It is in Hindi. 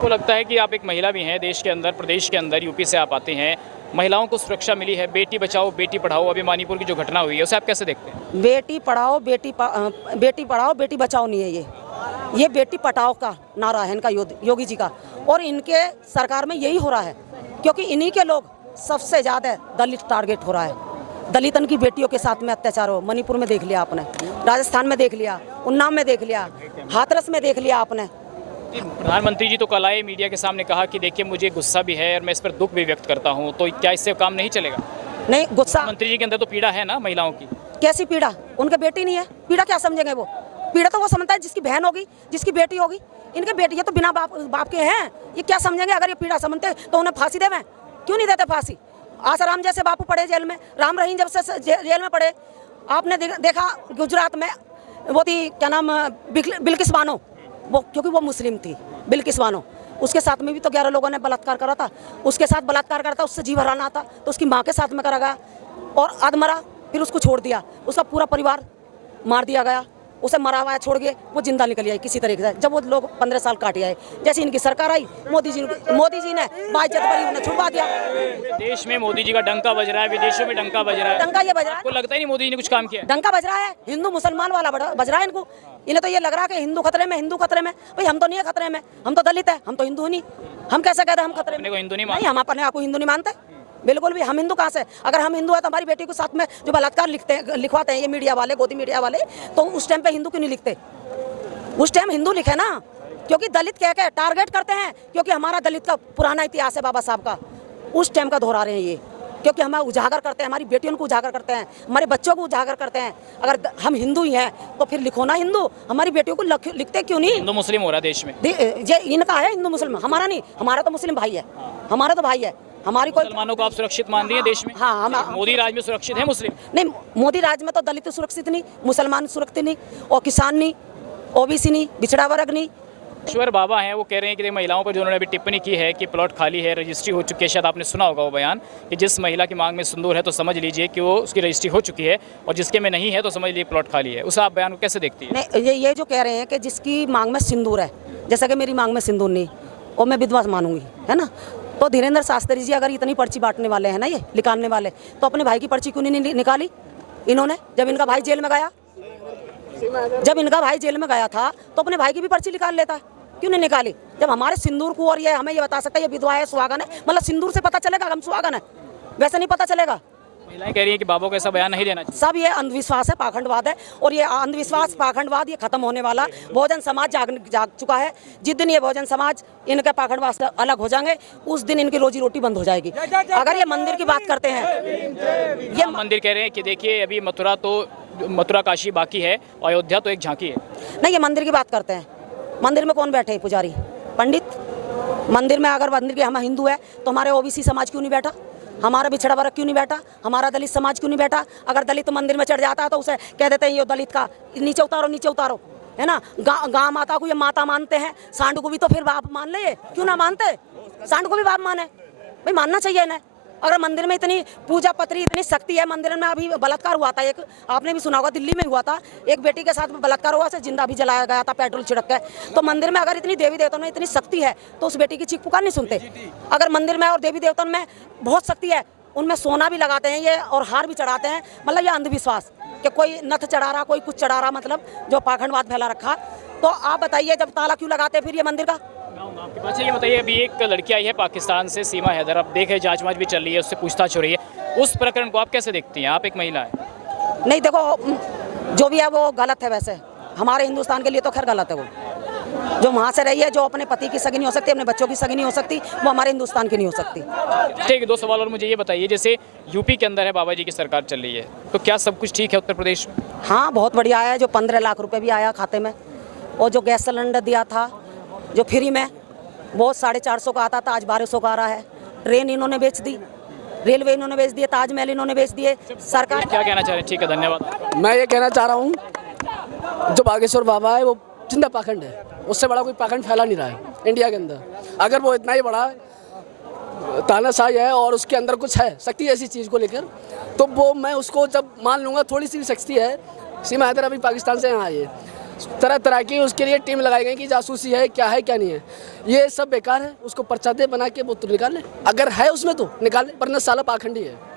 को लगता है कि आप एक महिला भी हैं, देश के अंदर, प्रदेश के अंदर, यूपी से आप आते हैं, महिलाओं को सुरक्षा मिली है, बेटी बचाओ बेटी पढ़ाओ, अभी मानीपुर की जो घटना हुई है उसे आप कैसे देखते हैं? बेटी पढ़ाओ बेटी बचाओ नहीं है ये बेटी पटाओ का नारा है इनका, योगी जी का। और इनके सरकार में यही हो रहा है क्योंकि इन्हीं के लोग सबसे ज़्यादा दलित टारगेट हो रहा है। दलितन की बेटियों के साथ में अत्याचार हो, मणिपुर में देख लिया आपने, राजस्थान में देख लिया, उन्नाव में देख लिया, हाथरस में देख लिया आपने। प्रधानमंत्री जी तो कल आए, मीडिया के सामने कहा कि देखिए मुझे गुस्सा भी है और मैं इस पर दुख भी व्यक्त करता हूं, तो क्या इससे काम नहीं चलेगा? नहीं, गुस्सा मंत्री जी के अंदर तो पीड़ा है ना महिलाओं की। कैसी पीड़ा? उनके बेटी नहीं है, पीड़ा क्या समझेंगे वो? पीड़ा तो वो समझता है जिसकी बहन होगी, जिसकी बेटी होगी। इनके बेटी ये तो बिना बाप के हैं, ये क्या समझेंगे? अगर ये पीड़ा समझते तो उन्हें फांसी देवें, क्यों नहीं देते फांसी? आसाराम जैसे बापू पड़े जेल में, राम रहीम जब से जेल में पड़े, आपने देखा गुजरात में वो थी क्या नाम, बिल्किस बानो, वो क्योंकि वो मुस्लिम थी, बिल्किस बानो, उसके साथ में भी तो 11 लोगों ने बलात्कार करा था, उसके साथ बलात्कार करा था, उससे जीव हराना था तो उसकी माँ के साथ में करा गया और अधमरा, फिर उसको छोड़ दिया, उसका पूरा परिवार मार दिया गया, उसे मरा हुआ छोड़ के वो जिंदा निकल आई किसी तरीके से। जब वो लोग 15 साल काटे आए, जैसे इनकी सरकार आई, मोदी जी ने बाइज्जत भरी उन्हें छुड़वा दिया। देश में मोदी जी का डंका बज रहा है, विदेशों में डंका बज रहा है, डंका ये बज रहा है, आपको लगता ही नहीं मोदी जी ने कुछ काम किया? डंका बज रहा है, हिंदू मुसलमान वाला बज रहा है इनको। इन्हें तो ये लग रहा है कि हिंदू खतरे में, हिंदू खतरे में। भाई हम तो नहीं है खतरे में, हम तो दलित है, हम तो हिंदू नहीं। हम कैसे कहते हैं हम खतरे में? हिंदू नहीं, हम अपने आप को हिंदू नहीं मानते, बिल्कुल भी। हम हिंदू कहाँ से? अगर हम हिंदू है तो हमारी बेटी को साथ में जो बलात्कार लिखवाते हैं ये मीडिया वाले, गोदी मीडिया वाले, तो उस टाइम पे हिंदू क्यों नहीं लिखते? उस टाइम हिंदू लिखे ना, क्योंकि दलित क्या क्या टारगेट करते हैं, क्योंकि हमारा दलित का पुराना इतिहास है बाबा साहब का, उस टाइम का दोहरा रहे हैं ये, क्योंकि हम उजागर करते हैं, हमारी बेटियों को उजागर करते हैं, हमारे बच्चों को उजागर करते हैं। अगर हम हिंदू ही हैं तो फिर लिखो ना हिंदू, हमारी बेटियों को लिखते क्यों नहीं? हिंदू मुस्लिम हो रहा है देश में, ये इनका है हिंदू मुस्लिम, हमारा नहीं। हमारा तो मुस्लिम भाई है, हमारा तो भाई है। हमारी कोई मुसलमानों को आप सुरक्षित मान रही है देश में? हाँ, मोदी राज में सुरक्षित है मुस्लिम? नहीं, मोदी राज में तो दलित सुरक्षित नहीं, मुसलमान सुरक्षित नहीं, और किसान नहीं, ओबीसी नहीं, पिछड़ा वर्ग नहीं। ईश्वर बाबा हैं, वो कह रहे हैं कि महिलाओं पर जो उन्होंने अभी टिप्पणी की है कि प्लॉट खाली है, रजिस्ट्री हो चुकी है, शायद आपने सुना होगा वो बयान कि जिस महिला की मांग में सिंदूर है तो समझ लीजिए कि वो उसकी रजिस्ट्री हो चुकी है और जिसके में नहीं है तो समझ लीजिए प्लॉट खाली है। उस आप बयान को कैसे देखती हैं? नहीं, ये जो कह रहे हैं कि जिसकी मांग में सिंदूर है, जैसा कि मेरी मांग में सिंदूर नहीं, और मैं विधवा मानूंगी, है ना, तो धीरेन्द्र शास्त्री जी अगर इतनी पर्ची बांटने वाले हैं ना, ये निकालने वाले, तो अपने भाई की पर्ची क्यों नहीं निकाली इन्होंने? जब इनका भाई जेल में गया, था तो अपने भाई की भी पर्ची निकाल लेता, क्यों नहीं निकाली? जब हमारे सिंदूर को, और ये हमें ये बता सकता है ये विधवा है, सुहागन है, मतलब सिंदूर से पता चलेगा हम सुहागन है, वैसे नहीं पता चलेगा। महिलाएं कह रही है कि बाबा को ऐसा बयान नहीं देना चाहिए। सब ये अंधविश्वास है, पाखंडवाद है, और ये अंधविश्वास पाखंडवाद ये खत्म होने वाला। बहुजन समाज जाग चुका है। जिस दिन ये बहुजन समाज इनके पाखंडवाद से अलग हो जाएंगे उस दिन इनकी रोजी रोटी बंद हो जाएगी। अगर ये मंदिर की बात करते हैं, ये मंदिर कह रहे हैं कि देखिए अभी मथुरा काशी बाकी है, अयोध्या तो एक झांकी है। नहीं, ये मंदिर की बात करते हैं। मंदिर में कौन बैठे? पुजारी, पंडित। मंदिर में अगर मंदिर के हम हिंदू है तो हमारे ओबीसी समाज क्यों नहीं बैठा? हमारा पिछड़ा वर्ग क्यों नहीं बैठा? हमारा दलित समाज क्यों नहीं बैठा? अगर दलित मंदिर में चढ़ जाता है तो उसे कह देते हैं ये दलित का, नीचे उतारो, है ना। गाँ माता को ये माता मानते हैं, सांड को भी तो फिर बाप मान ले, क्यों ना मानते? सांड को भी बाप माने, भाई मानना चाहिए इन्हें। अगर मंदिर में इतनी पूजा पत्री, इतनी शक्ति है, मंदिर में अभी बलात्कार हुआ था एक, आपने भी सुना होगा, दिल्ली में हुआ था, एक बेटी के साथ बलात्कार हुआ, उसे जिंदा भी जलाया गया था पेट्रोल छिड़क के। तो मंदिर में अगर इतनी देवी देवताओं में इतनी शक्ति है तो उस बेटी की चीख पुकार नहीं सुनते? अगर मंदिर में और देवी देवताओं में बहुत शक्ति है, उनमें सोना भी लगाते हैं ये और हार भी चढ़ाते हैं, मतलब ये अंधविश्वास कि कोई नथ चढ़ा रहा, कोई कुछ चढ़ा रहा, मतलब जो पाखंडवाद फैला रखा। तो आप बताइए जब ताला क्यों लगाते हैं फिर ये मंदिर का? अच्छा ये बताइए, अभी एक लड़की आई है पाकिस्तान से, सीमा हैदर, अब देखे जांच भी चल रही है, उससे पूछताछ हो रही है, उस प्रकरण को आप कैसे देखती हैं? आप एक महिला है। नहीं, देखो जो भी है वो गलत है, वैसे हमारे हिंदुस्तान के लिए तो खैर गलत है। वो जो वहाँ से रही है, जो अपने पति की सगी नहीं हो सकती, अपने बच्चों की सगी नहीं हो सकती, वो हमारे हिंदुस्तान की नहीं हो सकती। ठीक है, 2 सवाल और मुझे ये बताइए, जैसे यूपी के अंदर है बाबा जी की सरकार चल रही है, तो क्या सब कुछ ठीक है उत्तर प्रदेश में? हाँ, बहुत बढ़िया है। जो 15 लाख रुपए भी आया खाते में, और जो गैस सिलेंडर दिया था जो फ्री में, वो 450 का आता था, आज 1200 का आ रहा है। ट्रेन इन्होंने बेच दी, रेलवे इन्होंने बेच दिए, ताजमहल इन्होंने बेच दिए। सरकार क्या कहना चाह रहे हैं? ठीक है, धन्यवाद। मैं ये कहना चाह रहा हूँ, जो बागेश्वर बाबा है वो जिंदा पाखंड है, उससे बड़ा कोई पाखंड फैला नहीं रहा है इंडिया के अंदर। अगर वो इतना ही बड़ा तानाशाही है और उसके अंदर कुछ है शक्ति ऐसी चीज़ को लेकर, तो वो मैं उसको जब मान लूँगा, थोड़ी सी भी शक्ति है। सीमा हैदर अभी पाकिस्तान से यहाँ आई है, तरह तरह की उसके लिए टीम लगाई गई कि जासूसी है क्या नहीं है। ये सब बेकार है, उसको पर्चा दे बना के वो तो निकाले, अगर है उसमें तो निकाले, वरना साला पाखंडी है।